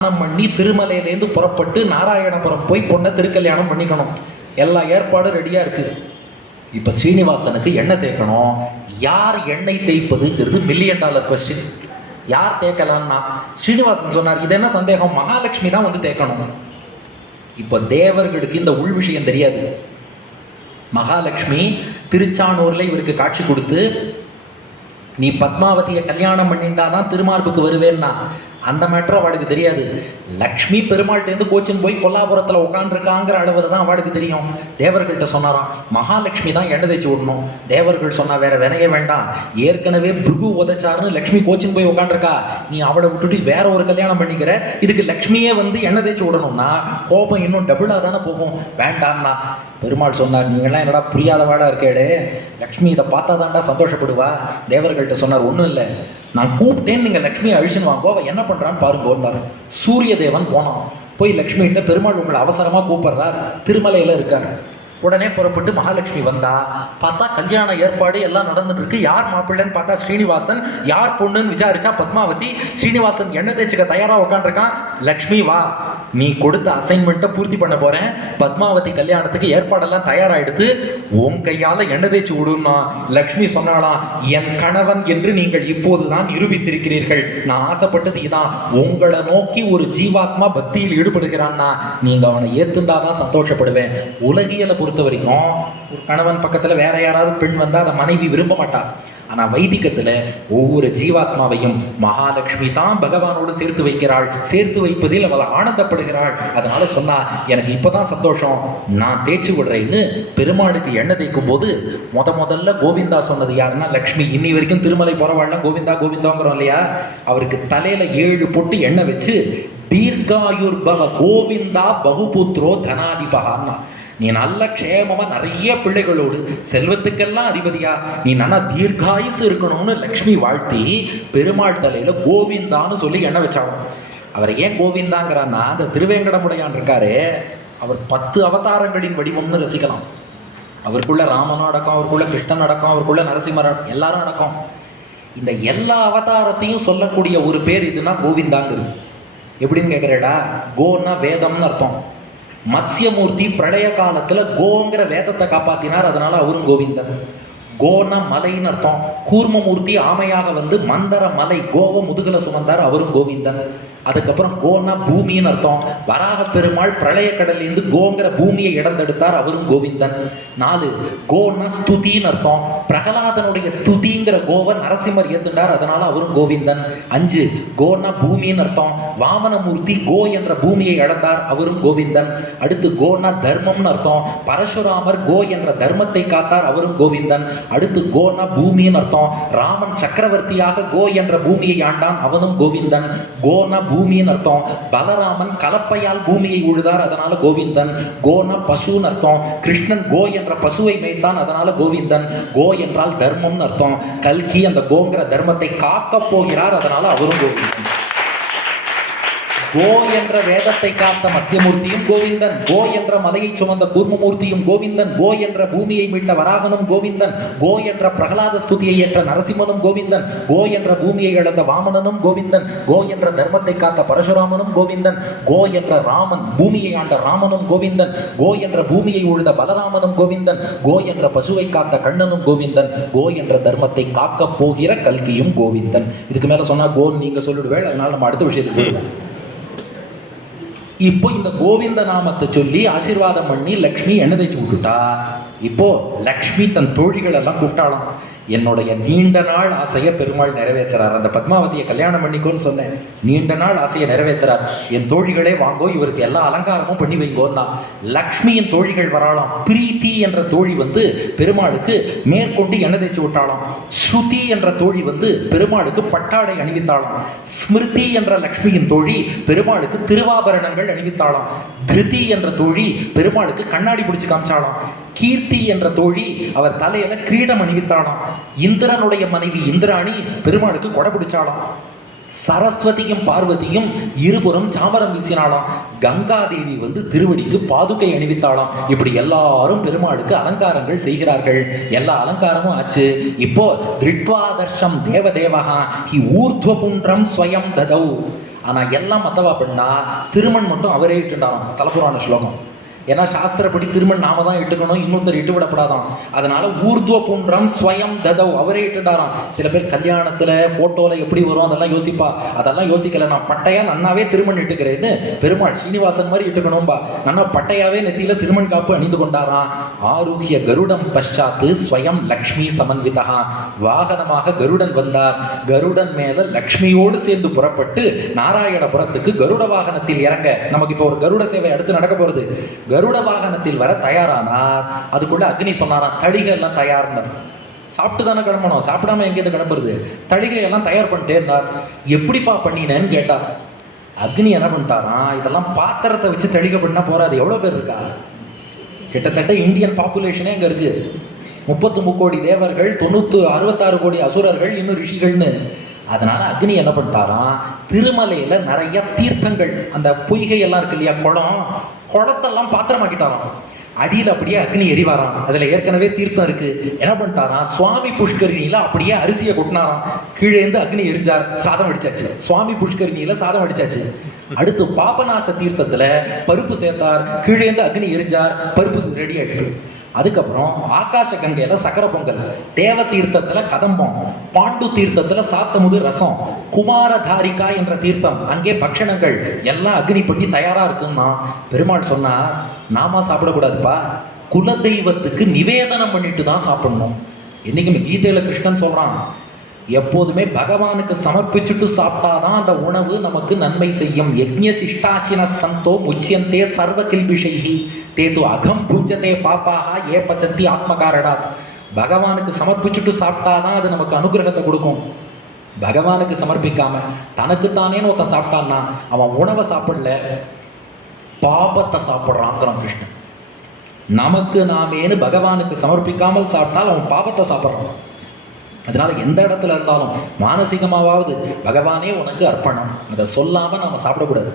பண்ணி திருமலையிலேருந்து புறப்பட்டு நாராயணபுரம் போய் பொண்ணை திருக்கல்யாணம் பண்ணிக்கணும். எல்லா ஏற்பாடும் ரெடியா இருக்கு. இப்ப ஸ்ரீனிவாசனுக்கு எண்ணெய் தேய்க்கணும். யார் எண்ணெய் தேய்ப்பதுங்கிறது $1,000,000 கொஸ்டின். யார் தேய்க்கலான்னா ஸ்ரீனிவாசன் சொன்னார், இது என்ன சந்தேகம், மகாலட்சுமி தான் வந்து தேய்க்கணும். இப்ப தேவர்களுக்கு இந்த உள் விஷயம் தெரியாது. மகாலட்சுமி திருச்சானூர்ல இவருக்கு காட்சி கொடுத்து, நீ பத்மாவதியை கல்யாணம் பண்ணிண்டாதான் திருமார்புக்கு வருவேன்னா அந்த மேட்டர் அவளுக்கு தெரியாது. லக்ஷ்மி பெருமாள்கிட்டேருந்து கோச்சின் போய் கொல்லாபுரத்தில் உட்காந்துருக்காங்கிற அளவில் தான் அவளுக்கு தெரியும். தேவர்கள்ட்ட சொன்னாராம், மகாலட்சுமி தான் எண்ணெய் தேய்ச்சி விடணும். தேவர்கள் சொன்னா வேற வினைய வேண்டாம், ஏற்கனவே பிருகு உதச்சாருன்னு லக்ஷ்மி கோச்சின் போய் உட்காந்துருக்கா, நீ அவளை விட்டுட்டு வேற ஒரு கல்யாணம் பண்ணிக்கிற, இதுக்கு லக்ஷ்மியே வந்து எண்ணெய் தேய்ச்சி விடணும்னா கோபம் இன்னும் டபுளாக தானே போகும், வேண்டான்னா. பெருமாள் சொன்னார், நீங்களாம் என்னடா புரியாதவாடா இருக்கேடே, லக்ஷ்மி இதை பார்த்தா தான்டா சந்தோஷப்படுவா. தேவர்கள்ட்ட சொன்னார், ஒன்றும் இல்லை, நான் கூப்பிட்டேன்னு நீங்கள் லக்ஷ்மியை அழிச்சுன்னு வாங்கோ, அவள் என்ன பண்ணுறான்னு பாருங்கன்னாரு. சூரிய தேவன் போனான். போய் லக்ஷ்மிகிட்ட, பெருமாள் உங்களை அவசரமாக கூப்பிட்றார், திருமலையில் இருக்கார். உடனே புறப்பட்டு மகாலட்சுமி வந்தா. பார்த்தா கல்யாண ஏற்பாடு எல்லாம் நடந்துட்டு இருக்கு. யார் மாப்பிள்ளைன்னு பார்த்தா ஸ்ரீனிவாசன். யார் பொண்ணுன்னு விசாரிச்சா பத்மாவதி. ஸ்ரீனிவாசன் எண்ணெய் தேய்ச்சிக்க தயாராக உட்காந்துருக்கான். லக்ஷ்மி வா, நீ கொடுத்த அசைன்மெண்ட்டை பூர்த்தி பண்ண போறேன், பத்மாவதி கல்யாணத்துக்கு ஏற்பாடெல்லாம் தயாராகிடுது, உன் கையால் எண்ணெய் தேய்ச்சி விடுன்னா. லக்ஷ்மி சொன்னாலாம், என் கணவன் என்று நீங்கள் இப்போதுதான் நிரூபித்திருக்கிறீர்கள். நான் ஆசைப்பட்டது இதான், உங்களை நோக்கி ஒரு ஜீவாத்மா பக்தியில் ஈடுபடுகிறான்னா நீங்க அவனை ஏத்துண்டாதான் சந்தோஷப்படுவேன். உலகியலை பொறுத்த வரைக்கும் ஒரு கணவன் பக்கத்துல வேற யாராவது பெண் வந்தா அதை மனைவி விரும்ப மாட்டார். ஆனா வைதிகத்துல ஒவ்வொரு ஜீவாத்மாவையும் மகாலட்சுமி தான் பகவானோடு சேர்த்து வைக்கிறாள். சேர்த்து வைப்பதில் அவள் ஆனந்தப்படுகிறாள். அதனால சொன்னா, எனக்கு இப்பதான் சந்தோஷம், நான் தேய்ச்சி விடுறேன்னு. பெருமாளுக்கு எண்ணெய் தேய்க்கும் போது முதல்ல கோவிந்தா சொன்னது யாருன்னா லக்ஷ்மி. இன்னி வரைக்கும் திருமலை போறவாள்லாம் கோவிந்தா கோவிந்தாங்கிறோம் இல்லையா, அவருக்கு தலையில 7 பொட்டு எண்ணெய் வச்சு தீர்காயுர்பவ கோவிந்தா பகுபுத்ரோ தனாதிபகான்னா, நீ நல்ல க்ஷேமமா நிறைய பிள்ளைகளோடு செல்வத்துக்கெல்லாம் அதிபதியா நீ நல்லா தீர்காயுசு இருக்கணும்னு லக்ஷ்மி வாழ்த்தி பெருமாள் தலையில கோவிந்தான்னு சொல்லி எண்ணெய் வச்சாலும். அவர் ஏன் கோவிந்தாங்கிறான்னா, அந்த திருவேங்கடமுடையான் இருக்காரு, அவர் 10 அவதாரங்களின் வடிவம்னு ரசிக்கலாம். அவருக்குள்ள ராமனும் அடக்கம், அவருக்குள்ள கிருஷ்ணன் அடக்கம், அவருக்குள்ள நரசிம்மர் எல்லாரும் அடக்கம். இந்த எல்லா அவதாரத்தையும் சொல்லக்கூடிய ஒரு பேர் இதுனா கோவிந்தாங்கிறது. எப்படின்னு கேட்குறேடா, கோன்னா வேதம்னு அர்த்தம். மத்ஸ்யமூர்த்தி பிரளய காலத்துல கோங்கிற வேதத்தை காப்பாத்தினார், அதனால அவரும் கோவிந்தன். கோனா மலைன்னு அர்த்தம். கூர்மமூர்த்தி ஆமையாக வந்து மந்தர மலை கோவ முதுகல சுமந்தார், அவரும் கோவிந்தன். அதுக்கப்புறம் கோனா பூமின்னு அர்த்தம். வராக பெருமாள் பிரளய கடல்லேருந்து கோங்கிற பூமியை இடந்தெடுத்தார், அவரும் கோவிந்தன். 4 கோனா ஸ்துதின்னு அர்த்தம். பிரகலாதனுடைய ஸ்துதிங்கிற கோவை நரசிம்மர் ஏத்துண்டார், அதனால அவரும் கோவிந்தன். 5 கோனா பூமின்னு அர்த்தம். வாமனமூர்த்தி கோ என்ற பூமியை இழந்தார், அவரும் கோவிந்தன். அடுத்து கோனா தர்மம்னு அர்த்தம். பரசுராமர் கோ என்ற தர்மத்தை காத்தார், அவரும் கோவிந்தன். அடுத்து கோனா பூமின்னு அர்த்தம். ராமன் சக்கரவர்த்தியாக கோ என்ற பூமியை ஆண்டான், அவனும் கோவிந்தன். கோனா பூமின்னு அர்த்தம். பலராமன் கலப்பையால் பூமியை உழுதார், அதனால கோவிந்தன். கோனா பசுன்னு அர்த்தம். கிருஷ்ணன் கோ என்ற பசுவை மேய்த்தான், அதனால கோவிந்தன். கோ என்றால் தர்மம்னு அர்த்தம். கல்கி அந்த கோங்கிற தர்மத்தை காக்க போகிறார், அதனால அவரும் கோவிந்தன். கோ என்ற வேதத்தை காத்த மத்ஸ்யமூர்த்தியும் கோவிந்தன். கோ என்ற மலையை சுமந்த கூர்மமூர்த்தியும் கோவிந்தன். கோ என்ற பூமியை மீட்ட வராகனும் கோவிந்தன். கோ என்ற பிரகலாத ஸ்துதியை ஏற்ற நரசிம்மனும் கோவிந்தன். கோ என்ற பூமியை இழந்த வாமனனும் கோவிந்தன். கோ என்ற தர்மத்தை காத்த பரசுராமனும் கோவிந்தன். கோ என்ற ராமன் பூமியை ஆண்ட ராமனும் கோவிந்தன். கோ என்ற பூமியை உழுத பலராமனும் கோவிந்தன். கோ என்ற பசுவை காத்த கண்ணனும் கோவிந்தன். கோ என்ற தர்மத்தை காக்க போகிற கல்கியும் கோவிந்தன். இதுக்கு மேல சொன்னா கோன்னு நீங்க சொல்லிடுவேள், அதனால நம்ம அடுத்த விஷயத்துக்கு போயிடுவோம். இப்போ இந்த கோவிந்த நாமத்தை சொல்லி ஆசீர்வாதம் பண்ணி லக்ஷ்மி எண்ணெய் தேய்ச்சி விட்டுட்டா. இப்போ லக்ஷ்மி தன் தோழிகள் எல்லாம் கூப்பிட்டாலும், என்னுடைய நீண்ட நாள் ஆசையை பெருமாள் நிறைவேற்றுறார். அந்த பத்மாவதியை கல்யாணம் பண்ணிக்கோன்னு சொன்னேன், நீண்ட நாள் ஆசையை நிறைவேற்றுறார். என் தோழிகளே வாங்கோ, இவருக்கு எல்லா அலங்காரமும் பண்ணி வைங்கோன்னா லக்ஷ்மியின் தோழிகள் வராளாம். பிரீத்தி என்ற தோழி வந்து பெருமாளுக்கு மேற்கொண்டு எண்ணெய் தேய்ச்சி விட்டாளாம். ஸ்ருதி என்ற தோழி வந்து பெருமாளுக்கு பட்டாடை அணிவித்தாளாம். ஸ்மிருதி என்ற லக்ஷ்மியின் தோழி பெருமாளுக்கு திருவாபரணங்கள் அணிவித்தாளாம். திருதி என்ற தோழி பெருமாளுக்கு கண்ணாடி பிடிச்சு காமிச்சாளாம். கீர்த்தி என்ற தோழி அவர் தலையில கிரீடம் அணிவித்தாளாம். இந்திரனுடைய மனைவி இந்திராணி பெருமாளுக்கு கொடை பிடிச்சாளாம். சரஸ்வதியும் பார்வதியும் இருபுறம் சாமரம் வீசினாளாம். கங்காதேவி வந்து திருவடிக்கு பாதுகை அணிவித்தாளாம். இப்படி எல்லாரும் பெருமாளுக்கு அலங்காரங்கள் செய்கிறார்கள். எல்லா அலங்காரமும் ஆச்சு. இப்போ திருட்வாதர்ஷம் தேவதேவகா ஹி ஊர்த்வ புன்றம் ஸ்வயம் ததௌ, ஆனால் எல்லாம் மத்தவா பண்ணா திருமண் மட்டும் அவரே இட்டுண்டாராம். ஸ்தல புராண ஸ்லோகம். ஏன்னா சாஸ்திரப்படி திருமண் நாம தான் இட்டுக்கணும், இன்னொருத்தர் இட்டு விடப்படாதான். அதனால ஊர்துவ புன்றம் ஸ்வயம் ததவ், அவரே இட்டுண்டாராம். சில பேர் கல்யாணத்தில் ஃபோட்டோவில் எப்படி வரும் அதெல்லாம் யோசிப்பா, அதெல்லாம் யோசிக்கல. நான் பட்டையா நன்னாவே திருமண் இட்டுக்கிறேன்னு பெருமாள் ஸ்ரீனிவாசன் மாதிரி இட்டுக்கணும்பா. நன்னா பட்டையாவே நெத்தியில திருமண் காப்பு அணிந்து கொண்டாராம். ஆருஹ்ய கருடம் பஷாத்து ஸ்வயம் லக்ஷ்மி சமன்விதா, வாகனமாக கருடன் வந்தார். கருடன் மேல லக்ஷ்மியோடு சேர்ந்து புறப்பட்டு நாராயணபுரத்துக்கு கருட வாகனத்தில் இறங்க. நமக்கு இப்போ ஒரு கருட சேவை அடுத்து நடக்க போறது. கருட வாகனத்தில் வர தயாரானார். அதுக்குள்ள அக்னி சொன்னாராம், தளிகை எல்லாம் தயார்னார். சாப்பிட்டு தானே கிளம்பணும், சாப்பிடாம எங்கேருந்து கிளம்புறது? தளிகை எல்லாம் தயார் பண்ணிட்டே இருந்தார். எப்படிப்பா பண்ணினேன்னு கேட்டார். அக்னி என்ன பண்ணிட்டாராம், இதெல்லாம் பாத்திரத்தை வச்சு தளிகை பண்ணா போறாது. எவ்வளோ பேர் இருக்கா? கிட்டத்தட்ட இந்தியன் பாப்புலேஷனே இங்கே இருக்கு. 33 கோடி தேவர்கள், 66 கோடி அசுரர்கள், இன்னும் ரிஷிகள்னு. அதனால அக்னி என்ன பண்ணிட்டாராம், திருமலையில நிறைய தீர்த்தங்கள், அந்த பொய்கை எல்லாம் இருக்கு இல்லையா, குளத்தெல்லாம் பாத்திரமாக்கிட்டாராம். அடியில் அப்படியே அக்னி எரிவாராம். அதில் ஏற்கனவே தீர்த்தம் இருக்கு. என்ன பண்ணிட்டாராம், சுவாமி புஷ்கரிணியில அப்படியே அரிசியை கொட்டினாராம். கீழே இருந்து அக்னி எரிஞ்சார், சாதம் அடிச்சாச்சு. சுவாமி புஷ்கரிணியில சாதம் அடிச்சாச்சு. அடுத்து பாபநாச தீர்த்தத்துல பருப்பு சேர்த்தார், கீழே இருந்து அக்னி எரிஞ்சார், பருப்பு ரெடி ஆயிடுது. அதுக்கப்புறம் ஆகாச கங்கையில சக்கர பொங்கல், தேவ தீர்த்தத்துல கதம்பம், பாண்டு தீர்த்தத்துல சாத்தமுது ரசம், குமாரதாரிகா என்ற தீர்த்தம், அங்கே பக்ஷணங்கள் எல்லாம் அக்னி பண்ணி தயாரா இருக்குன்னா பெருமாள் சொன்னா, நாம சாப்பிடக்கூடாதுப்பா, குலதெய்வத்துக்கு நிவேதனம் பண்ணிட்டு தான் சாப்பிடணும். என்னைக்குமே கீதையில கிருஷ்ணன் சொல்றான், எப்போதுமே பகவானுக்கு சமர்ப்பிச்சுட்டு சாப்பிட்டாதான் அந்த உணவு நமக்கு நன்மை செய்யும். யஜ்ஞ சிஷ்டாசின சந்தோ முச்சியந்தே சர்வ கில்பிஷைஹி தேது அகம் பூஜ்யதே பாப்பாக ஏ பச்சந்தி ஆத்மகாரடாத். பகவானுக்கு சமர்ப்பிச்சுட்டு சாப்பிட்டாதான் அது நமக்கு அனுகிரகத்தை கொடுக்கும். பகவானுக்கு சமர்ப்பிக்காம தனக்குத்தானேன்னு ஒருத்தன் சாப்பிட்டான்னா அவன் உணவை சாப்பிடல, பாபத்தை சாப்பிட்றாங்கிறான் கிருஷ்ணன். நமக்கு நாமேன்னு பகவானுக்கு சமர்ப்பிக்காமல் சாப்பிட்டால் அவன் பாபத்தை சாப்பிட்றான். அதனால எந்த இடத்துல இருந்தாலும் மானசீகமாவது பகவானே உனக்கு அர்ப்பணம், அதை சொல்லாம நம்ம சாப்பிடக்கூடாது.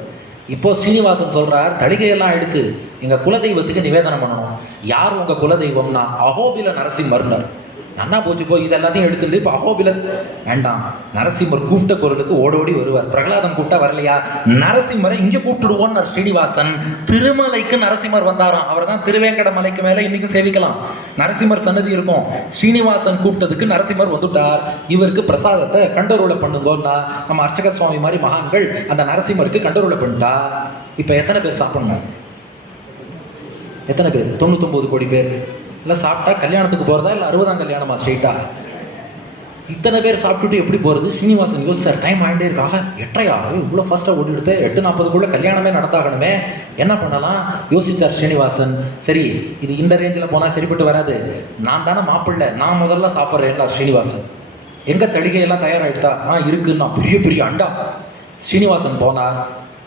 இப்போ ஸ்ரீனிவாசன் சொல்றார், தளிகையெல்லாம் எடுத்து எங்க குலதெய்வத்துக்கு நிவேதனம் பண்ணணும். யார் உங்க குலதெய்வம்னா அஹோபில நரசிம்மர்னர். நன்னா போச்சு போய் இது எல்லாத்தையும் எடுத்துட்டு இப்போ அஹோபில வேண்டாம், நரசிம்மர் கூப்பிட்ட குரலுக்கு ஓடோடி வருவார். பிரகலாதன் கூப்பிட்டா வரலையா, நரசிம்மரை இங்கே கூப்பிட்டுடுவோன்னு ஸ்ரீனிவாசன். திருமலைக்கு நரசிம்மர் வந்தாராம். அவர் தான் திருவேங்கட மலைக்கு மேலே இன்னைக்கு சேவிக்கலாம், நரசிம்மர் சன்னதி இருக்கும். ஸ்ரீனிவாசன் கூப்பிட்டதுக்கு நரசிம்மர் வந்துட்டார். இவருக்கு பிரசாதத்தை கண்டருளை பண்ணுங்கன்னா நம்ம அர்ச்சக சுவாமி மாதிரி மகான்கள் அந்த நரசிம்மருக்கு கண்டருளை பண்ணிட்டா. இப்போ எத்தனை பேர் சாப்பிடணும்? எத்தனை பேர்? 99 கோடி பேர். இல்லை சாப்பிட்டா கல்யாணத்துக்கு போகிறதா இல்லை 60ஆம் கல்யாணமா ஸ்ட்ரெயிட்டா? இத்தனை பேர் சாப்பிட்டுட்டு எப்படி போகிறது? ஸ்ரீனிவாசன் யோசிச்சார், டைம் ஆகிட்டே இருக்காக, 8:30 இவ்வளோ ஃபாஸ்ட்டாக ஓடி எடுத்து 8:40 கல்யாணமே நடந்தாகணுமே, என்ன பண்ணலாம் யோசிச்சார் ஸ்ரீனிவாசன். சரி, இது இந்த ரேஞ்சில் போனால் சரிப்பட்டு வராது, நான் தானே மாப்பிள்ளை, நான் முதல்ல சாப்பிட்றேன்னார் ஸ்ரீனிவாசன். எங்கே தளிகையெல்லாம் தயாராகிடுதா? இருக்குன்னா பெரிய பெரிய அண்டா. ஸ்ரீனிவாசன் போனார்,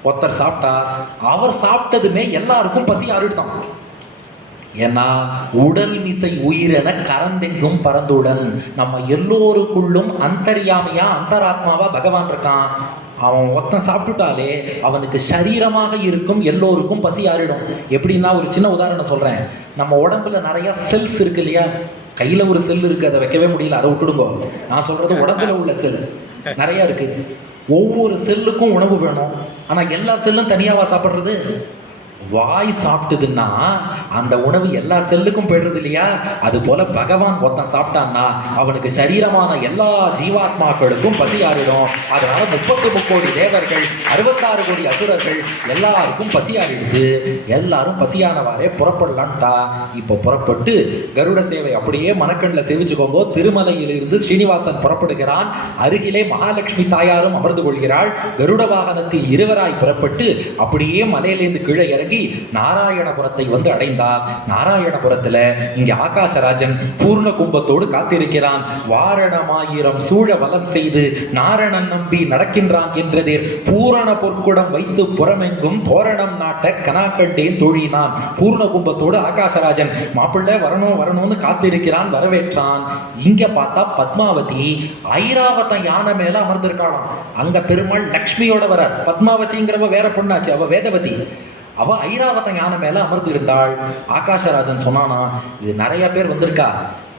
ஒருத்தர் சாப்பிட்டார். அவர் சாப்பிட்டதுமே எல்லாருக்கும் பசி ஆறிடுதான். ஏன்னா உடல் மிசை உயிரென கரந்தெங்கும் பரந்துடன் நம்ம எல்லோருக்குள்ளும் அந்தர்யாமியா அந்தராத்மாவா பகவான் இருக்கான். அவன் ஒருத்தன் சாப்பிட்டுட்டாலே அவனுக்கு சரீரமாக இருக்கும் எல்லோருக்கும் பசி ஆறிடும். எப்படின்னா ஒரு சின்ன உதாரணம் சொல்றேன். நம்ம உடம்புல நிறைய செல்ஸ் இருக்கு இல்லையா, கையில ஒரு செல் இருக்கு, அதை வைக்கவே முடியல, அதை விட்டுடுங்க. நான் சொல்றது உடம்புல உள்ள செல் நிறைய இருக்கு. ஒவ்வொரு செல்லுக்கும் உணவு வேணும். ஆனா எல்லா செல்லும் தனியாவா சாப்பிட்றது? வாய் சாப்பிட்டதுன்னா அந்த உணவு எல்லா செல்லுக்கும் போயிடுறது இல்லையா? அது போல பகவான் ஒருத்தன் சாப்பிட்டான்னா அவனுக்கு சரீரமான எல்லா ஜீவாத்மாக்களுக்கும் பசி ஆறிடும். அதனால 33 கோடி தேவர்கள், 66 கோடி அசுரர்கள் எல்லாருக்கும் பசி ஆறிடுது. எல்லாரும் பசியானவாறே புறப்படலான்ட்டா. இப்போ புறப்பட்டு கருட சேவை அப்படியே மணக்கண்ணில் சேவிச்சுக்கோங்க. திருமலையிலிருந்து ஸ்ரீனிவாசன் புறப்படுகிறான். அருகிலே மகாலட்சுமி தாயாரும் அமர்ந்து கொள்கிறாள். கருட வாகனத்தில் இருவராய் புறப்பட்டு அப்படியே மலையிலேருந்து கீழே இறங்கி நாராயணபுரத்தை வந்து அடைந்தார். நாராயணபுரத்துல இங்க ஆகாசராஜன் பூர்ண கும்பத்தோடு காத்திருக்கிறான். வாரணமாயிரம் சூழ வலம் செய்து நாரணன் நம்பி நடக்கின்றான் என்றதே பூரண பொற்குடம் வைத்து புறமெங்கும் தோரணம் நாட்ட கனாக்கண்டேன் தோழினான். பூர்ண கும்பத்தோடு ஆகாசராஜன் மாப்பிள்ளை வரணும் வரணும்னு காத்திருக்கிறான், வரவேற்றான். இங்க பார்த்தா பத்மாவதி ஐராவதம் யானை மேல அமர்ந்திருக்காளாம். அங்க பெருமாள் லக்ஷ்மியோட வரார். பத்மாவதிங்கிறவ வேற பொண்ணாச்சு, அவ வேதவதி. அவ ஐராவத யானை மேல அமர்ந்து இருந்தாள். ஆகாஷராஜன் சொன்னானா, இது நிறைய பேர் வந்திருக்கா,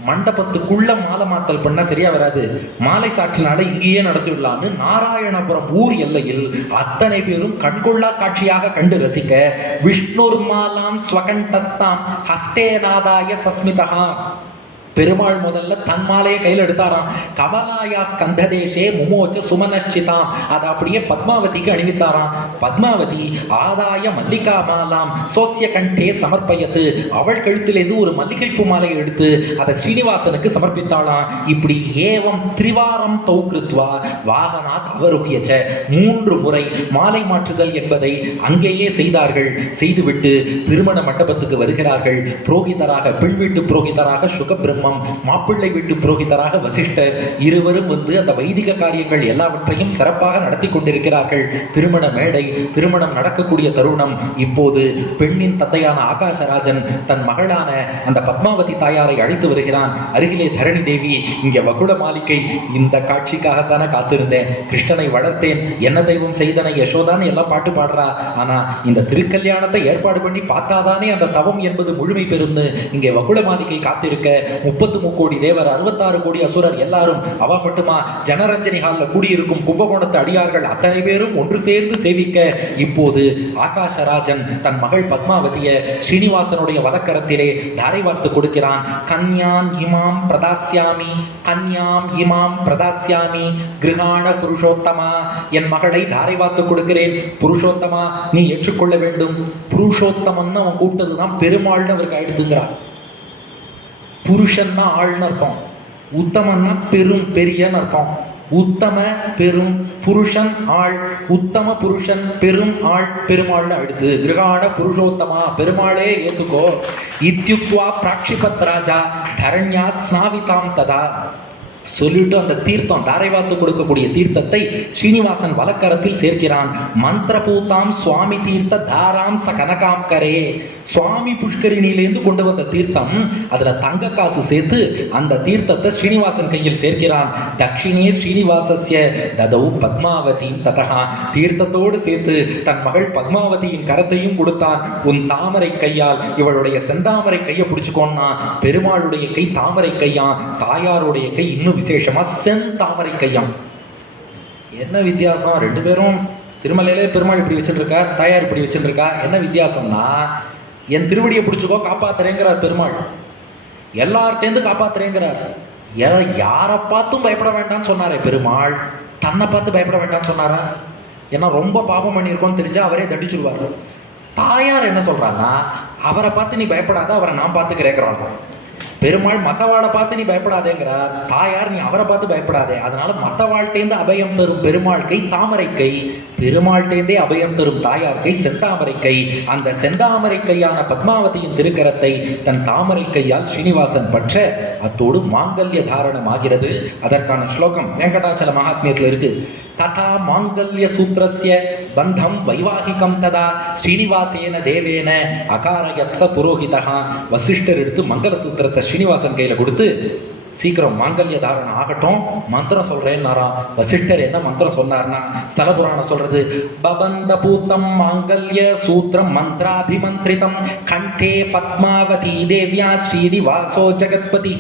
மண்டபத்துக்குள்ள மாலை மாத்தல் பண்ணா சரியா வராது, மாலை சாற்றினால இங்கேயே நடத்தி விடலான்னு நாராயணபுரம் ஊர் எல்லையில் அத்தனை பேரும் கண்கொள்ளா காட்சியாக கண்டு ரசிக்க விஷ்ணுர் மாலாம் ஸ்வகண்டஸ்தாம் ஹஸ்தேநாதாய சஸ்மிதா. பெருமாள் முதல்ல தன் மாலையை கையில் எடுத்தாராம். கமலாயா ஸ்கந்ததேசே முமோச்ச சுமனஷ்சிதாம், அதை அப்படியே பத்மாவதிக்கு அணிவித்தாராம். பத்மாவதி ஆதாய மல்லிகா மாலாம் சோசிய கண்டே சமர்ப்பயத்து, அவள் கழுத்திலேருந்து ஒரு மல்லிகைப்பூ மாலையை எடுத்து அதை ஸ்ரீனிவாசனுக்கு சமர்ப்பித்தாளாம். இப்படி ஏவம் திரிவாரம் தௌகிருத்வா வாகனாத் அவருகியச்ச, 3 முறை மாலை மாற்றுதல் என்பதை அங்கேயே செய்தார்கள். செய்துவிட்டு திருமண மண்டபத்துக்கு வருகிறார்கள். புரோகிதராக, பெண் வீட்டு புரோகிதராக சுகபிரம்ம, மாப்பிள்ளை வீட்டு புரோகிதராக வசிஷ்டர், இருவரும் வந்து அந்த வைதிக காரியங்கள் எல்லாவற்றையும் சிறப்பாக நடத்தி கொண்டிருக்கிறார்கள். திருமண மேடை, திருமணம் நடக்கக்கூடிய தருணம். இப்போது பெண்ணின் தந்தையான ஆகாஷராஜன் தன் மகளான அந்த பத்மாவதி தாயாரை அழைத்து வருகிறான். அருகிலே தரணி தேவி, இங்கே வகுள மாளிகை, இந்த காட்சிக்காகத்தானே காத்திருந்தேன், கிருஷ்ணனை வளர்த்தேன், என்ன தெய்வம் செய்தனை யசோதான் எல்லாம் பாட்டு பாடுறா, ஆனா இந்த திருக்கல்யாணத்தை ஏற்பாடு பண்ணி பார்த்தாதானே அந்த தவம் என்பது முழுமை பெறும்னு இங்கே வகுள மாளிகை காத்திருக்க 33 கோடி தேவர், 66 கோடி அசுரர் எல்லாரும், அவ மட்டுமா ஜனரஞ்சனி ஹாலில் கூடியிருக்கும் கும்பகோணத்து அடியார்கள் அத்தனை பேரும் ஒன்று சேர்ந்து சேவிக்க இப்போது ஆகாஷராஜன் தன் மகள் பத்மாவதிய ஸ்ரீனிவாசனுடைய வலக்கரத்திலே தாரை வார்த்து கொடுக்கிறான். கன்யாம் இமாம் பிரதாஸ்யாமி, கன்யாம் இமாம் பிரதாஸ்யாமி கிருஹாண புருஷோத்தமா, என் மகளை தாரை வார்த்து கொடுக்கிறேன், புருஷோத்தமா நீ ஏற்றுக்கொள்ள வேண்டும். புருஷோத்தமன்னு அவன் கூப்பிட்டதுதான் பெருமாள்னு அவருக்கு ஆயிடுத்துங்கிறான். புருஷன்னா ஆள்னு அர்த்தம், உத்தமன்னா பெரும் பெரியன்னு அர்த்தம். உத்தம பெரும் புருஷன் ஆள், உத்தம புருஷன் பெரும் ஆள் பெருமாள்னு அடுத்து கிருகாண புருஷோத்தமா, பெருமாளே ஏத்துக்கோ. இத்யுக்த்வா பிராக்ஷிபத் ராஜா தரண்யா ஸ்நாவிதாம் ததா, சொல்லிட்டு அந்த தீர்த்தம், தாரை வாத்து கொடுக்கக்கூடிய தீர்த்தத்தை ஸ்ரீனிவாசன் வலக்கரத்தில் சேர்க்கிறான். மந்திரபூதாம் சுவாமி தீர்த்த தாராம் ச கனகாம் கரே, சுவாமி புஷ்கரிணியிலேருந்து கொண்டு வந்த தீர்த்தம், அதுல தங்க காசு சேர்த்து அந்த தீர்த்தத்தை ஸ்ரீனிவாசன் கையில் சேர்க்கிறான். தட்சிணே ஸ்ரீனிவாசஸ்ய ததௌ பத்மாவதி ததா, தீர்த்தத்தோடு சேர்த்து தன் மகள் பத்மாவதியின் கரத்தையும் கொடுத்தான். உன் தாமரை கையால் இவளுடைய செந்தாமரை கையை பிடிச்சுக்கோன்னா, பெருமாளுடைய கை தாமரை கையான், தாயாருடைய கை இன்னும் விசேஷமா செந்தாமரை கையாம். என்ன வித்தியாசம்? 2 பேரும் திருமலையிலே பெருமாள் இப்படி வச்சுட்டு இருக்கார், தாயார் இப்படி வச்சுட்டு இருக்கா. என்ன வித்தியாசம்னா, என் திருவடியை பிடிச்சுக்கோ காப்பாத்துறேங்கிறார் பெருமாள், எல்லார்ட்டேந்து காப்பாத்துறேங்கிறார். யாரை பார்த்தும் பயப்பட வேண்டாம்னு சொன்னாரே பெருமாள், தன்னை பார்த்து பயப்பட வேண்டாம்னு சொன்னாரா? ஏன்னா ரொம்ப பாபம் பண்ணியிருக்கோன்னு தெரிஞ்சா அவரே தண்டிச்சிருவார். தாயார் என்ன சொல்றான்னா, அவரை பார்த்து நீ பயப்படாத, அவரை நான் பார்த்துக்கிறேங்கிறான். பெருமாள் மற்றவாளை பார்த்து நீ பயப்படாதேங்கிறார், தாயார் நீ அவரை பார்த்து பயப்படாதே. அதனால மற்றவாழ்கிட்டேந்து அபயம் தரும் பெருமாள் கை தாமரை கை, பெருமாள்கிட்டேந்தே அபயம் தரும் தாயார் கை செந்தாமரை கை. அந்த செந்தாமரை கையான பத்மாவதியின் திருக்கரத்தை தன் தாமரை கையால் ஸ்ரீனிவாசன் பற்ற அத்தோடு மாங்கல்ய தாரணம் ஆகிறது. அதற்கான ஸ்லோகம் வெங்கடாச்சல மகாத்மியத்தில் இருக்கு. ததா மாங்கல்ய சூத்ரஸ்ய பந்தம் வைவாகிகம் ததா ஸ்ரீனிவாசேன தேவேன அகாரயத்ஸ புரோஹிதா. வசிஷ்டர் எடுத்து மங்கள சூத்திரத்தை ஸ்ரீனிவாசன் கையில் கொடுத்து, சீக்கிரம் மாங்கல்ய தாரணம் ஆகட்டும், மந்திரம் சொல்றேன்னாராம். வசிஷ்டர் என்ன மந்திரம் சொன்னார்னா, ஸ்தல புராணம் சொல்றது, பபந்த பூத்தம் மாங்கல்ய சூத்திரம் மந்திராபிமந்திரிதம் கண்டே பத்மாவதி தேவ்யா ஸ்ரீனிவாசோ ஜெகத்பதி.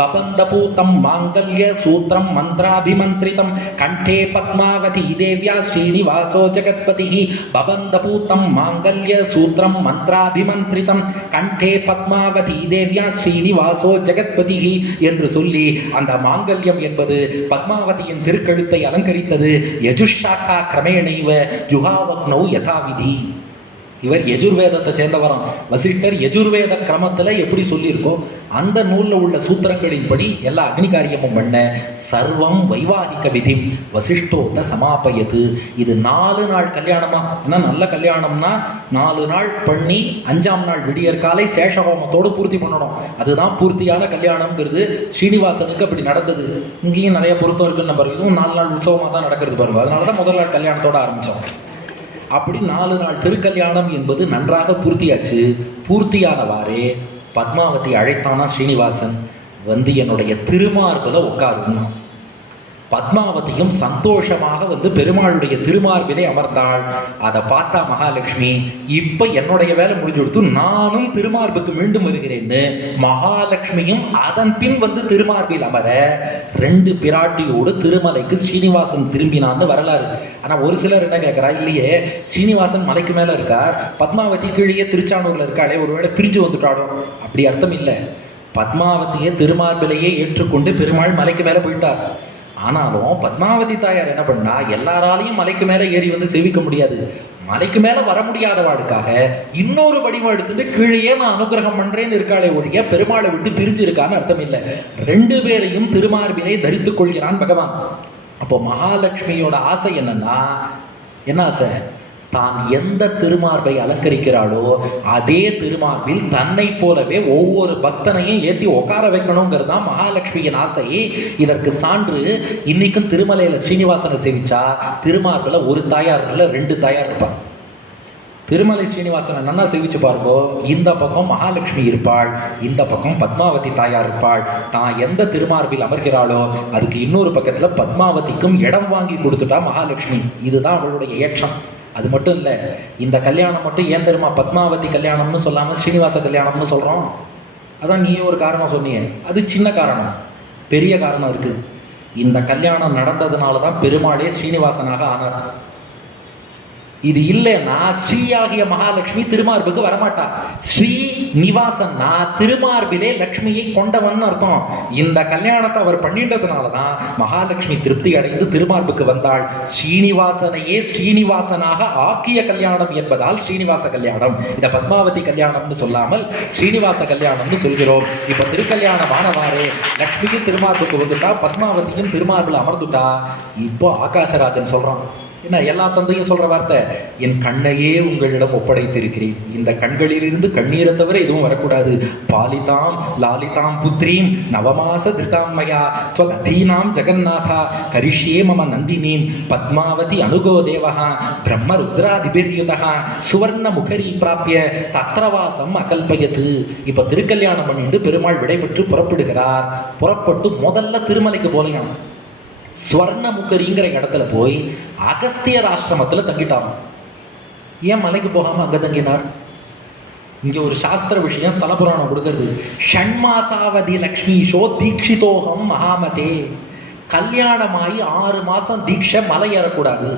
பபந்த பூத்தம் மாங்கல்ய சூத்திரம் மந்திராபிமந்திரிதம் கண்டே பத்மாவதி தேவ்யா ஸ்ரீனிவாசோ ஜெகத்பதி. பபந்த பூத்தம் மாங்கல்ய சூத்திரம் மந்திராபிமந்திரிதம் கண்டே பத்மாவதி தேவ்யா ஸ்ரீனிவாசோ ஜெகத்பதி என்று சொல்லி அந்த மாங்கல்யம் என்பது பத்மாவதியின் திருக்கழுத்தை அலங்கரித்தது. யஜுஷாக்கா கிரமேணைவ ஜுஹாவக்னௌ யதாவிதி. இவர் யஜுர்வேதத்தை சேர்ந்தவரம். வசிஷ்டர் யஜுர்வேத கிரமத்தில் எப்படி சொல்லியிருக்கோ அந்த நூலில் உள்ள சூத்திரங்களின்படி எல்லா அக்னி காரியமும் பண்ண சர்வம் வைவாகிக விதி வசிஷ்டோத்த சமாபயத்து. இது 4 நாள் கல்யாணமா? ஏன்னா நல்ல கல்யாணம்னா 4 நாள் பண்ணி 5ஆம் நாள் விடியற் காலை சேஷஹோமத்தோடு பூர்த்தி பண்ணணும். அதுதான் பூர்த்தியான கல்யாணம்ங்கிறது. ஸ்ரீனிவாசனுக்கு அப்படி நடந்தது. இங்கேயும் நிறைய பொருத்தம் இருக்குன்னு நம்பர். இதுவும் 4 நாள் உற்சவமாக தான் நடக்கிறது பாருங்க. அதனால தான் முதல் நாள் கல்யாணத்தோடு ஆரம்பித்தோம். அப்படி 4 நாள் திருக்கல்யாணம் என்பது நன்றாக பூர்த்தியாச்சு. பூர்த்தியானவாறே பத்மாவதி அழைத்தானா ஸ்ரீனிவாசன், வந்து என்னுடைய திருமார்புல உட்காருன்னா. பத்மாவதியும் சந்தோஷமாக வந்து பெருமாளுடைய திருமார்பிலே அமர்ந்தாள். அதை பார்த்தா மகாலட்சுமி, இப்ப என்னுடைய வேலை முடிஞ்சு கொடுத்து நானும் திருமார்புக்கு மீண்டும் வருகிறேன்னு மகாலட்சுமியும் அதன் பின் வந்து திருமார்பில் அமர 2 பிராட்டியோடு திருமலைக்கு ஸ்ரீனிவாசன் திரும்பினான்னு வரலாறு. ஆனா ஒரு சிலர் என்ன கேட்கிறா, இல்லையே ஸ்ரீனிவாசன் மலைக்கு மேல இருக்கார், பத்மாவதி கீழே திருச்சானூர்ல இருக்காளே, ஒருவேளை பிரிஞ்சு வந்துட்டாடும். அப்படி அர்த்தம் இல்லை. பத்மாவதியை திருமார்பிலேயே ஏற்றுக்கொண்டு பெருமாள் மலைக்கு மேல போயிட்டார். ஆனாலும் பத்மாவதி தாயார் என்ன பண்ணா, எல்லாராலையும் மலைக்கு மேல ஏறி வந்து சேவிக்க முடியாது. மலைக்கு மேல வர முடியாதவாளுக்காக இன்னொரு வடிவம் எடுத்துட்டு கீழே நான் அனுகிரகம் பண்றேன்னு இருக்காளே ஒழிய பெருமாளை விட்டு பிரிஞ்சு இருக்கான்னு அர்த்தம் இல்லை. 2 பேரையும் திருமார்பிலே தரித்துக் கொள்கிறான் பகவான். அப்போ மகாலட்சுமியோட ஆசை என்னன்னா, என்ன ஆசை? தான் எந்த திருமார்பை அலங்கரிக்கிறாளோ அதே திருமார்பில் தன்னை போலவே ஒவ்வொரு பக்தனையும் ஏற்றி உட்கார வைக்கணுங்கிறது தான் மகாலட்சுமியின் ஆசை. இதற்கு சான்று இன்னைக்கும் திருமலையில ஸ்ரீனிவாசனை சேவிச்சா திருமார்பில் ஒரு தாயார் இல்லை, 2 தாயார் இருப்பார். திருமலை ஸ்ரீனிவாசனை நன்னா சேவிச்சு பாருங்கோ. இந்த பக்கம் மகாலட்சுமி இருப்பாள், இந்த பக்கம் பத்மாவதி தாயார் இருப்பாள். தான் எந்த திருமார்பில் அமர்கிறாளோ அதுக்கு இன்னொரு பக்கத்துல பத்மாவதிக்கும் இடம் வாங்கி கொடுத்துட்டா மகாலட்சுமி. இதுதான் அவளுடைய ஏற்றம். அது மட்டும் இல்லை, இந்த கல்யாணம் மட்டும் ஏன் தெரியுமா பத்மாவதி கல்யாணம்னு சொல்லாமல் ஸ்ரீனிவாச கல்யாணம்னு சொல்கிறோம்? அதான் நீ ஒரு காரணம் சொன்னியே, அது சின்ன காரணம். பெரிய காரணம் இருக்குது. இந்த கல்யாணம் நடந்ததுனால தான் பெருமாளே ஸ்ரீனிவாசனாக ஆனார். இது இல்லைன்னா ஸ்ரீயாகிய மகாலட்சுமி திருமார்புக்கு வரமாட்டா. ஸ்ரீ நிவாசன்னா திருமார்பிலே லக்ஷ்மியை கொண்டவன் அர்த்தம். இந்த கல்யாணத்தை அவர் பண்ணிட்டதுனால தான் மகாலட்சுமி திருப்தி அடைந்து திருமார்புக்கு வந்தாள். ஸ்ரீனிவாசனையே ஸ்ரீனிவாசனாக ஆக்கிய கல்யாணம் என்பதால் ஸ்ரீனிவாச கல்யாணம். இதை பத்மாவதி கல்யாணம்னு சொல்லாமல் ஸ்ரீனிவாச கல்யாணம்னு சொல்கிறோம். இப்போ திருக்கல்யாணம் ஆனவாறே லக்ஷ்மிக்கு திருமார்புக்கு வந்துட்டா, பத்மாவதியும் திருமார்பில் அமர்ந்துட்டா. இப்போ ஆகாசராஜன் சொல்றான், என்ன எல்லா தந்தையும் சொல்ற வார்த்தை, என் கண்ணையே உங்களிடம் ஒப்படைத்திருக்கிறேன். இந்த கண்களிலிருந்து கண்ணீரை தவிர எதுவும் வரக்கூடாது. பாலிதாம் லாலிதாம் புத்ரீம் நவமாச திருதாமயா ஸ்வதீனாம் ஜெகநாதா கரிஷ்யே மம நந்தினீன் பத்மாவதி அனுகோ தேவஹா பிரம்ம ருத்ராதிபிர்யுதஹா சுவர்ண முகரி பிராப்பிய தத்ரவாசம் அகல்பயத்து. இப்ப திருக்கல்யாணம் பண்ணிட்டு பெருமாள் விடைபெற்று புறப்படுகிறார். புறப்பட்டு முதல்ல திருமலைக்கு போலையாம். ஸ்வர்ணமுகரிங்கிற இடத்துல போய் அகஸ்தியர் ஆசிரமத்தில் தங்கிட்டார். ஏன் மலைக்கு போகாம அங்க தங்கினார்? இங்க ஒரு சாஸ்திர விஷயம் ஸ்தல புராணம் கொடுக்கிறது. ஷண்மாசாவதி லக்ஷ்மீஷோ தீட்சிதோகம் மகாமதே. கல்யாணமாகி 6 மாசம் தீட்சை மலை ஏறக்கூடாது.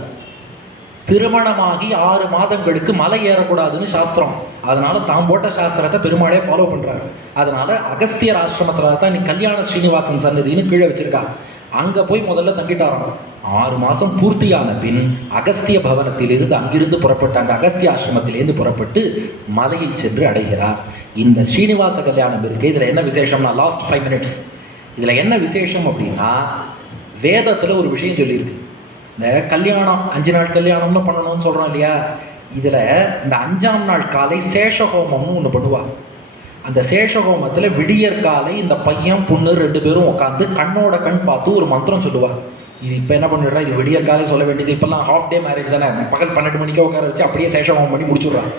திருமணமாகி 6 மாதங்களுக்கு மலை ஏறக்கூடாதுன்னு சாஸ்திரம். அதனால தான் போட்ட சாஸ்திரத்தை பெருமாளே ஃபாலோ பண்றாரு. அதனால அகஸ்தியர் ஆசிரமத்துல தான் நீ கல்யாண ஸ்ரீனிவாசன் சன்னதின்னு கீழே வச்சிருக்கா. அங்கே போய் முதல்ல தங்கிட்டாராம். 6 மாதம் பூர்த்தியான பின் அகஸ்திய பவனத்திலிருந்து அங்கிருந்து புறப்பட்டு அந்த அகஸ்திய ஆசிரமத்திலிருந்து புறப்பட்டு மலையை சென்று அடைகிறார். இந்த ஸ்ரீனிவாச கல்யாணம் இருக்கு. இதில் என்ன விசேஷம்னா, லாஸ்ட் 5 மினிட்ஸ் இதில் என்ன விசேஷம் அப்படின்னா, வேதத்தில் ஒரு விஷயம் சொல்லியிருக்கு. இந்த கல்யாணம் 5 நாள் கல்யாணம்னு பண்ணணும்னு சொல்கிறோம் இல்லையா, இதில் இந்த 5ஆம் நாள் காலை சேஷஹோமம்னு ஒன்று பண்ணுவாள். அந்த சேஷஹோமத்தில் விடியற் காலை இந்த பையன் பொண்ணு 2 பேரும் உட்காந்து கண்ணோட கண் பார்த்து ஒரு மந்திரம் சொல்லுவார். இது இப்போ என்ன பண்ணிடுறா, இது விடியற் காலை சொல்ல வேண்டியது. இப்போல்லாம் ஹாஃப் டே மேரேஜ் தானே, பகல் 12 மணிக்கே உட்கார வச்சு அப்படியே சேஷஹோமம் பண்ணி முடிச்சுடுறான்.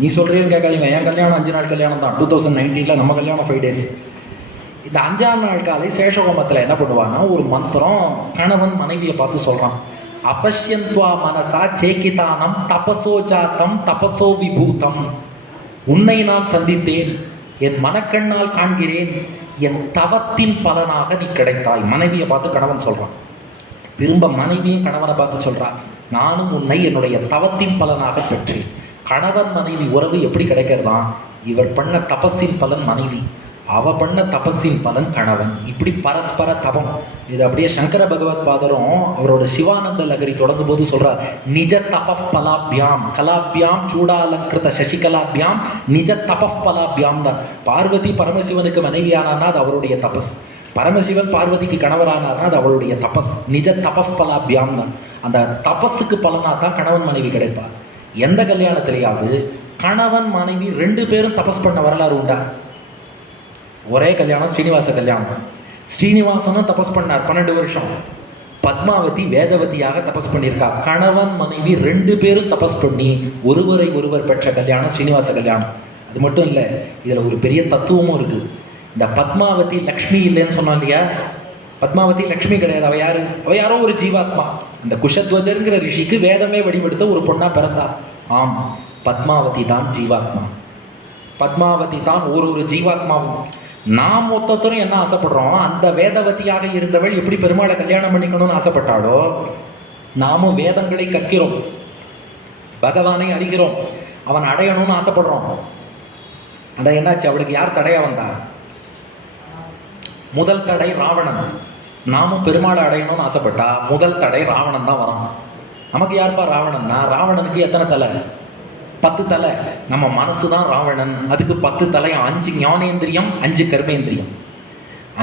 நீ சொல்கிறேன்னு கேட்காதீங்க, என் கல்யாணம் 5 நாள் கல்யாணம் தான். 2019 நம்ம கல்யாணம் 5 days. இந்த 5ஆம் நாள் காலை சேஷஹோமத்தில் என்ன பண்ணுவான்னா, ஒரு மந்திரம் கணவன் மனைவியை பார்த்து சொல்கிறான். அபஷ்யந்த்வா மனசா சேக்கிதானம் தபசோ ஜாத்தம் தபசோ விபூதம். உன்னை நான் சந்தித்தேன், என் மனக்கண்ணால் காண்கிறேன், என் தவத்தின் பலனாக நீ கிடைத்தாய். மனைவியை பார்த்து கணவன் சொல்றான். திரும்ப மனைவியும் கணவனை பார்த்து சொல்றான், நானும் உன்னை என்னுடைய தவத்தின் பலனாக பெற்றேன். கணவன் மனைவி உறவு எப்படி கிடைக்கிறதா, இவர் பண்ண தபஸின் பலன் மனைவி, அவ பண்ண தபஸின் பலன் கணவன். இப்படி பரஸ்பர தபம். இது அப்படியே சங்கர பகவத் பாதரும் அவரோட சிவானந்த லகரி தொடங்கும் போது சொல்றார், நிஜ தபஃப் பலாபியாம் கலாபியாம் சூடாலங்கிருத சசிகலாபியாம் நிஜ தபஃப் பலாபியாம். பார்வதி பரமசிவனுக்கு மனைவியானார்னா அது அவருடைய தபஸ், பரமசிவன் பார்வதிக்கு கணவரானார்னா அது அவளுடைய தபஸ். நிஜ தபஃப் பலாபியாம். அந்த தபஸுக்கு பலனாக தான் கணவன் மனைவி கிடைப்பார். எந்த கல்யாணத்திலேயாவது கணவன் மனைவி 2 பேரும் தபஸ் பண்ண வரலாறு உண்டா? ஒரே கல்யாணம் ஸ்ரீனிவாச கல்யாணம். ஸ்ரீனிவாசனும் தபஸ் பண்ணார் 12 வருஷம். பத்மாவதி வேதவதியாக தபஸ் பண்ணியிருக்கா. கணவன் மனைவி 2 பேரும் தபஸ் பண்ணி ஒருவரை ஒருவர் பெற்ற கல்யாணம் ஸ்ரீனிவாச கல்யாணம். அது மட்டும் இல்லை, இதில் ஒரு பெரிய தத்துவமும் இருக்குது. இந்த பத்மாவதி லக்ஷ்மி இல்லைன்னு சொன்னா இல்லையா, பத்மாவதி லக்ஷ்மி கிடையாது, அவ யாரோ ஒரு ஜீவாத்மா. அந்த குஷத்வஜருங்கிற ரிஷிக்கு வேதமே வடிவெடுத்த ஒரு பொண்ணா பிறந்தா. ஆம், பத்மாவதி தான் ஜீவாத்மா. பத்மாவதி தான் ஒரு ஜீவாத்மாவும். நாம் மொத்தத்தரும் என்ன ஆசைப்படுறோம், அந்த வேதவதியாக இருந்தவள் எப்படி பெருமாளை கல்யாணம் பண்ணிக்கணும்னு ஆசைப்பட்டாளோ, நாமும் வேதங்களை கற்கிறோம், பகவானை அறிகிறோம், அவன் அடையணும்னு ஆசைப்படுறோம். அதான் என்னாச்சு, அவளுக்கு யார் தடையா வந்தா? முதல் தடை ராவணன். நாமும் பெருமாளை அடையணும்னு ஆசைப்பட்டா முதல் தடை ராவணன் தான் வரான். நமக்கு யாருப்பா ராவணன்னா, ராவணனுக்கு எத்தனை தலை? 10 தலை. நம்ம மனசு தான் ராவணன், அதுக்கு 10 தலை. 5 ஞானேந்திரியம், 5 கர்மேந்திரியம்.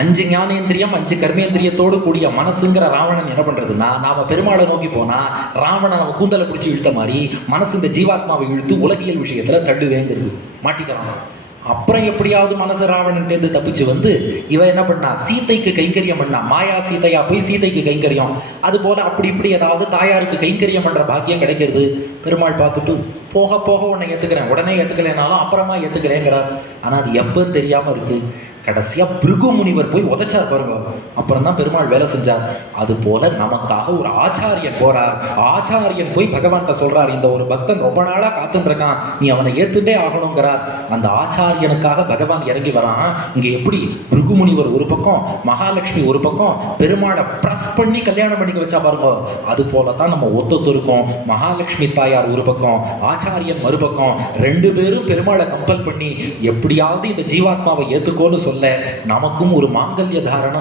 5 ஞானேந்திரியம் 5 கர்மேந்திரியத்தோடு கூடிய மனசுங்கிற ராவணன் என்ன பண்றதுன்னா, நாம பெருமாளை நோக்கி போனா ராவணன் அவன் கூந்தலை பிடிச்சி இழுத்த மாதிரி மனசு இந்த ஜீவாத்மாவை இழுத்து உலகியல் விஷயத்துல தள்ளுவேங்கிறது மாட்டிக்கிறான். அப்புறம் எப்படியாவது மனசு ராவணன்லேருந்து தப்பிச்சு வந்து இவன் என்ன பண்ணா, சீதைக்கு கைங்கரியம் பண்ணா. மாயா சீதையா போய் சீதைக்கு கைங்கரியம். அது போல அப்படி இப்படி ஏதாவது தாயாருக்கு கைங்கரியம் பண்ற பாக்கியம் கிடைக்கிறது. பெருமாள் பார்த்துட்டு போக போக உன்னை ஏத்துக்கிறேன், உடனே ஏத்துக்கலைனாலும் அப்புறமா ஏத்துக்கிறேங்கிறார். ஆனா அது எப்பன்னு தெரியாம இருக்கு. கடைசியா பிருகு முனிவர் போய் உதைச்சார் பாருங்க, அப்புறம் தான் பெருமாள் வேலை செஞ்சார். அது போல நமக்காக ஒரு ஆச்சாரியன் போறார். ஆச்சாரியன் போய் பகவான்கிட்ட சொல்றார், இந்த ஒரு பக்தன் ரொம்ப நாளா காத்துட்டு இருக்கான், நீ அவனை ஏத்துட்டே ஆகணுங்கிறார். அந்த ஆச்சாரியனுக்காக பகவான் இறங்கி வரான். இங்க எப்படி பிருகு முனிவர் ஒரு பக்கம், மகாலட்சுமி ஒரு பக்கம் பெருமாளை பிரஸ் பண்ணி கல்யாணம் பண்ணிக்க வச்சா பாருங்க. அது போலதான் நம்ம ஒத்தொத்திருக்கோம். மகாலட்சுமி தாயார் ஒரு பக்கம், ஆச்சாரியன் மறுபக்கம். 2 பேரும் பெருமாளை கம்பல் பண்ணி எப்படியாவது இந்த ஜீவாத்மாவை ஏத்துக்கோன்னு சொல்ல நமக்கும் ஒரு மாங்கல்ய தாரணம்